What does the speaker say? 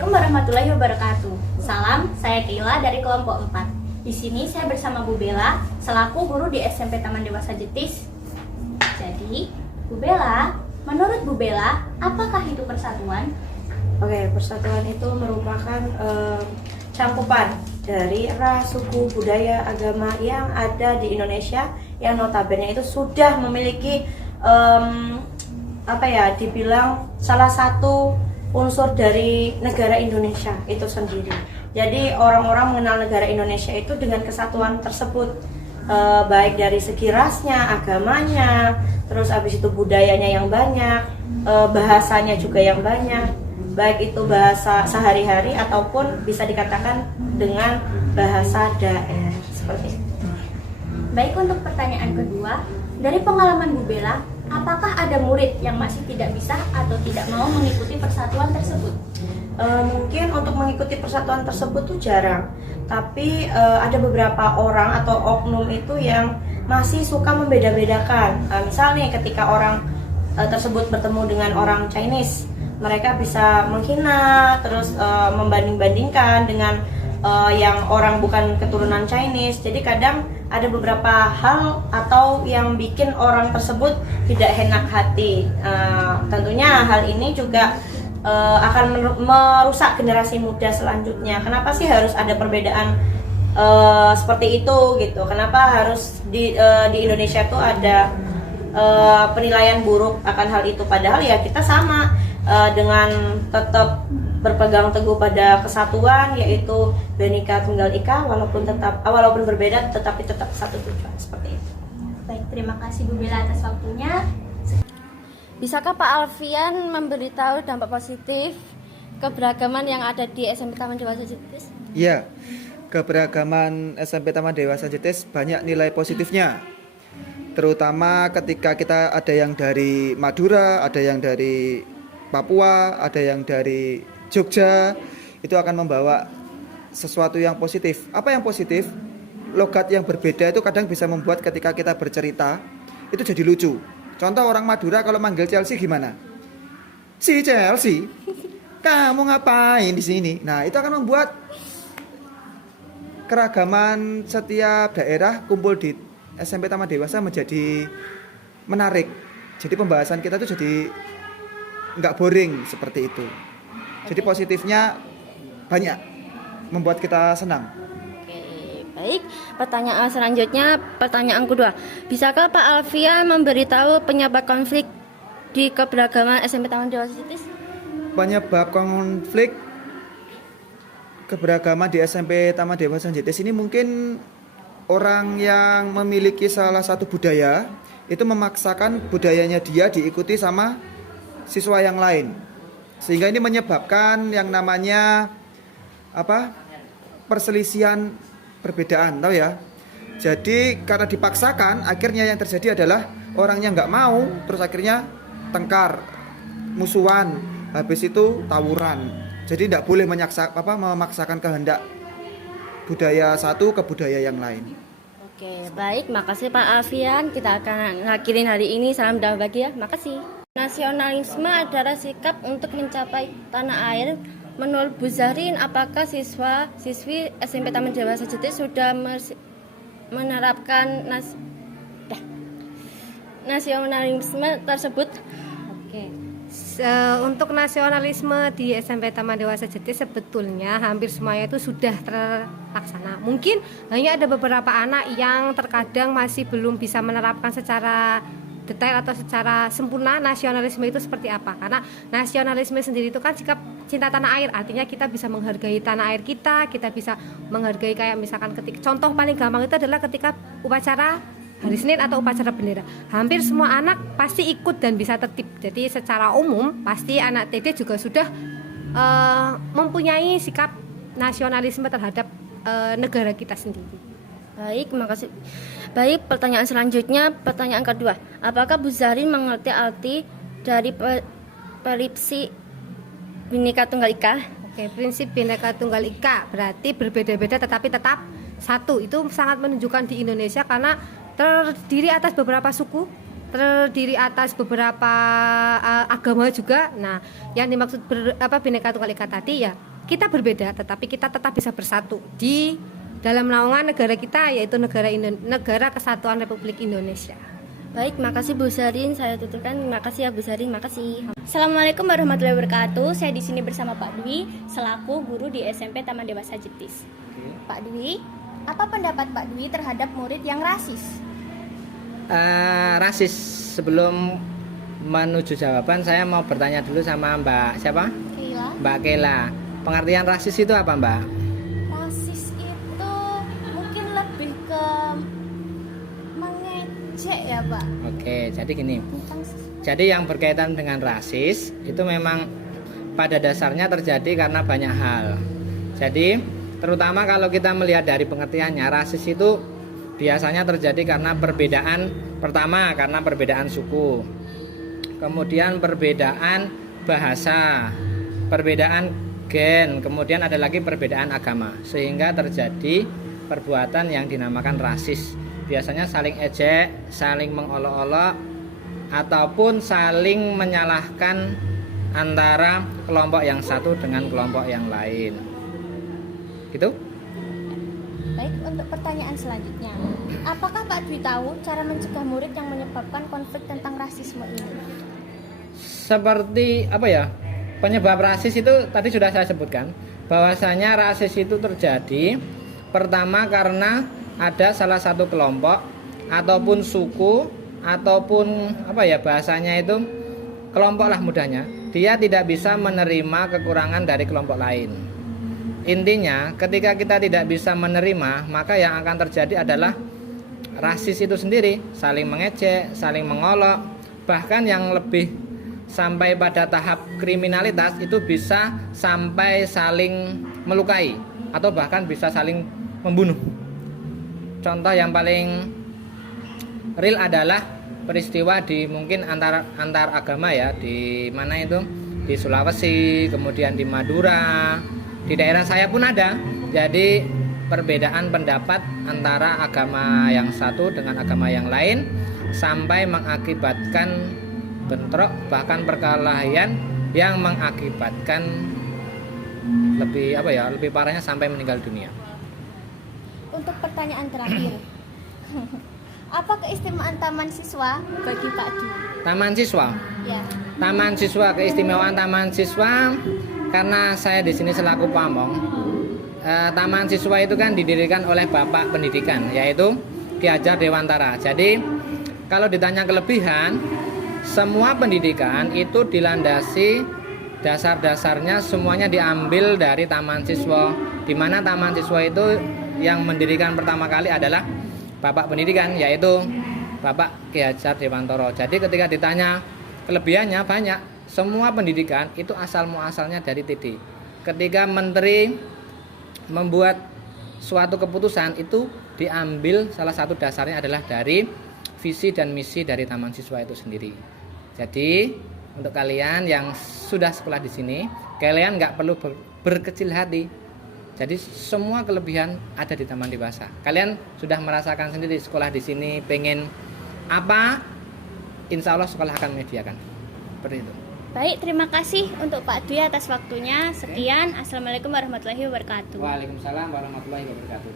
Assalamualaikum warahmatullahi wabarakatuh. Salam, saya Keila dari kelompok 4. Di sini saya bersama Bu Bella, selaku guru di SMP Taman Dewasa Jetis. Jadi, Bu Bella, menurut Bu Bella, apakah itu persatuan? Oke, persatuan itu merupakan cangkupan dari ras, suku, budaya, agama yang ada di Indonesia yang notabene itu sudah memiliki dibilang salah satu unsur dari negara Indonesia itu sendiri. Jadi orang-orang mengenal negara Indonesia itu dengan kesatuan tersebut, baik dari segi rasnya, agamanya, terus habis itu budayanya yang banyak, bahasanya juga yang banyak, baik itu bahasa sehari-hari ataupun bisa dikatakan dengan bahasa daerah seperti itu. Baik, untuk pertanyaan kedua, dari pengalaman Bu Bella, apakah ada murid yang masih tidak bisa atau tidak mau mengikuti persatuan tersebut? Mungkin untuk mengikuti persatuan tersebut tuh jarang, tapi ada beberapa orang atau oknum itu yang masih suka membeda-bedakan. Misalnya ketika orang tersebut bertemu dengan orang Chinese, mereka bisa menghina, terus membanding-bandingkan dengan yang orang bukan keturunan Chinese. Jadi kadang ada beberapa hal atau yang bikin orang tersebut tidak enak hati. Tentunya hal ini juga akan merusak generasi muda selanjutnya. Kenapa sih harus ada perbedaan seperti itu gitu? Kenapa harus di Indonesia tuh ada penilaian buruk akan hal itu? Padahal ya kita sama dengan tetap berpegang teguh pada kesatuan, yaitu Bhinneka Tunggal Ika, walaupun berbeda tetapi tetap satu tujuan, seperti itu. Baik, terima kasih Bu Bella atas waktunya. Bisakah Pak Alfian memberitahu dampak positif keberagaman yang ada di SMP Taman Dewasa Jetis? Iya, keberagaman SMP Taman Dewasa Jetis banyak nilai positifnya. Terutama ketika kita ada yang dari Madura, ada yang dari Papua, ada yang dari Jogja, itu akan membawa sesuatu yang positif. Apa yang positif? Logat yang berbeda itu kadang bisa membuat ketika kita bercerita itu jadi lucu. Contoh orang Madura kalau manggil Chelsea gimana? Si Chelsea, kamu ngapain di sini? Nah, itu akan membuat keragaman setiap daerah kumpul di SMP Taman Dewasa menjadi menarik. Jadi pembahasan kita itu jadi nggak boring seperti itu. Jadi positifnya banyak, membuat kita senang. Oke, baik. Pertanyaan selanjutnya, pertanyaan kedua. Bisakah Pak Alfian memberitahu penyebab konflik di keberagaman SMP Taman Dewasa Jetis? Penyebab konflik keberagaman di SMP Taman Dewasa Jetis ini mungkin orang yang memiliki salah satu budaya itu memaksakan budayanya dia diikuti sama siswa yang lain. Sehingga ini menyebabkan yang namanya perselisihan perbedaan, tahu ya. Jadi karena dipaksakan, akhirnya yang terjadi adalah orangnya nggak mau, terus akhirnya tengkar, musuhan, habis itu tawuran. Jadi tidak boleh memaksakan kehendak budaya satu ke budaya yang lain. Oke, baik. Makasih Pak Alfian. Kita akan ngakhirin hari ini. Salam damai bahagia. Makasih. Nasionalisme adalah sikap untuk mencapai tanah air. Menurut Bu Zahrin, apakah siswi SMP Taman Dewasa Jetis sudah menerapkan nasionalisme tersebut? Oke. Untuk nasionalisme di SMP Taman Dewasa Jetis sebetulnya hampir semuanya itu sudah terlaksana. Mungkin hanya ada beberapa anak yang terkadang masih belum bisa menerapkan secara detail atau secara sempurna nasionalisme itu seperti apa. Karena nasionalisme sendiri itu kan sikap cinta tanah air. Artinya kita bisa menghargai tanah air kita bisa menghargai kayak misalkan contoh paling gampang itu adalah ketika upacara hari Senin atau upacara bendera. Hampir semua anak pasti ikut dan bisa tertib. Jadi secara umum pasti anak TD juga sudah mempunyai sikap nasionalisme terhadap negara kita sendiri. Baik, makasih. Baik, pertanyaan selanjutnya, pertanyaan kedua. Apakah Bu Zahrin mengerti arti dari prinsip Bhinneka Tunggal Ika? Oke, prinsip Bhinneka Tunggal Ika berarti berbeda-beda tetapi tetap satu. Itu sangat menunjukkan di Indonesia karena terdiri atas beberapa suku, terdiri atas beberapa agama juga. Nah, yang dimaksud Bhinneka Tunggal Ika tadi ya kita berbeda, tetapi kita tetap bisa bersatu di dalam naungan negara kita, yaitu negara Kesatuan Republik Indonesia. Baik, makasih Bu Zarin. Saya tutupkan. Makasih ya Bu Zarin. Makasih. Assalamualaikum warahmatullahi wabarakatuh. Saya di sini bersama Pak Dwi selaku guru di SMP Taman Dewasa Jetis. Pak Dwi, apa pendapat Pak Dwi terhadap murid yang rasis? Rasis. Sebelum menuju jawaban, saya mau bertanya dulu sama Mbak siapa? Kila, Mbak Kela. Pengertian rasis itu apa, Mbak? rasis itu mungkin lebih ke mengejek ya Pak. Oke, jadi gini. Tentang Jadi yang berkaitan dengan rasis itu memang pada dasarnya terjadi karena banyak hal. Jadi terutama kalau kita melihat dari pengertiannya, rasis itu biasanya terjadi karena perbedaan, pertama karena perbedaan suku, kemudian perbedaan bahasa, perbedaan gen, kemudian ada lagi perbedaan agama, sehingga terjadi perbuatan yang dinamakan rasis. Biasanya saling ejek, saling mengolok-olok, ataupun saling menyalahkan antara kelompok yang satu dengan kelompok yang lain. Gitu? Baik, untuk pertanyaan selanjutnya, apakah Pak Dwi tahu cara mencegah murid yang menyebabkan konflik tentang rasisme ini? Seperti apa ya? Penyebab rasis itu tadi sudah saya sebutkan, bahwasanya rasis itu terjadi pertama karena ada salah satu kelompok ataupun suku ataupun apa ya bahasanya itu kelompok lah mudahnya, dia tidak bisa menerima kekurangan dari kelompok lain. Intinya ketika kita tidak bisa menerima, maka yang akan terjadi adalah rasis itu sendiri, saling mengejek, saling mengolok, bahkan yang lebih sampai pada tahap kriminalitas itu bisa sampai saling melukai atau bahkan bisa saling membunuh. Contoh yang paling real adalah peristiwa di mungkin antar agama ya, di mana itu di Sulawesi, kemudian di Madura, di daerah saya pun ada. Jadi perbedaan pendapat antara agama yang satu dengan agama yang lain sampai mengakibatkan bentrok, bahkan perkelahian yang mengakibatkan lebih parahnya sampai meninggal dunia. Untuk pertanyaan terakhir, apa keistimewaan taman siswa bagi Pak Dwi? Taman siswa. Ya. Taman siswa, keistimewaan taman siswa karena saya di sini selaku pamong. Taman siswa itu kan didirikan oleh Bapak Pendidikan, yaitu Ki Hajar Dewantara. Jadi kalau ditanya kelebihan, semua pendidikan itu dilandasi dasar-dasarnya semuanya diambil dari taman siswa, di mana taman siswa itu yang mendirikan pertama kali adalah Bapak Pendidikan, yaitu Bapak Ki Hajar Dewantara. Jadi ketika ditanya kelebihannya banyak, semua pendidikan itu asal muasalnya dari TD. Ketika menteri membuat suatu keputusan itu diambil salah satu dasarnya adalah dari visi dan misi dari taman siswa itu sendiri. Jadi untuk kalian yang sudah sekolah di sini, kalian nggak perlu berkecil hati. Jadi semua kelebihan ada di Taman Dewasa. Kalian sudah merasakan sendiri sekolah di sini, pengen apa, insya Allah sekolah akan menyediakan. Seperti itu. Baik, terima kasih untuk Pak Dwi atas waktunya. Sekian, Assalamualaikum warahmatullahi wabarakatuh. Waalaikumsalam warahmatullahi wabarakatuh.